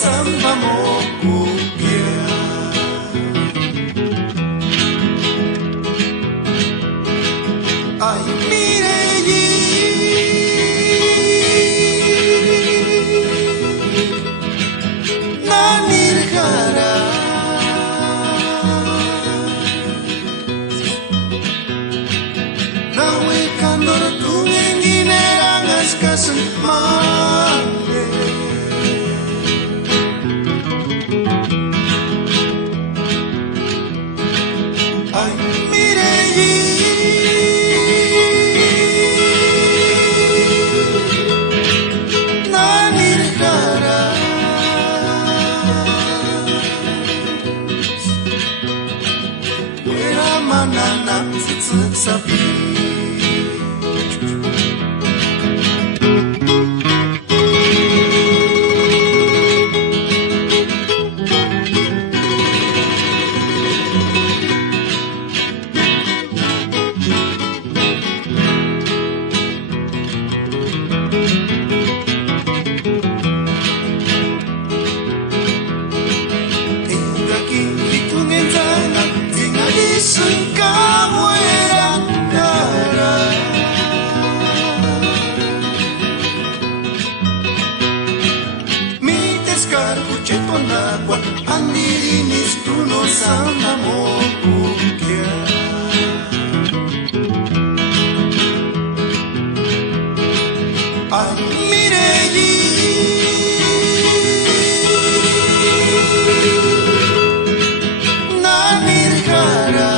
samba mokukia. Ay, Mireille, nanirjara nawe kandor tungenginerang askasen mane. Ay, Mireille, nanirjara wera manana sabi. Andirinis tu no samba mokukia. Ay, Mireille, nanirjara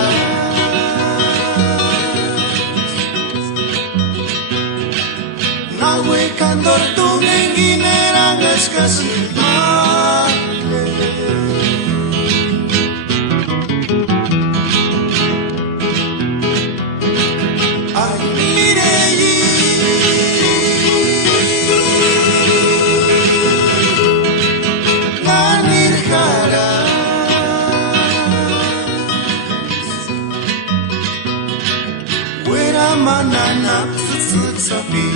nawe kandor tungenginerang askasen mane. Ay, Mireille, nanirjara wera manana sabi.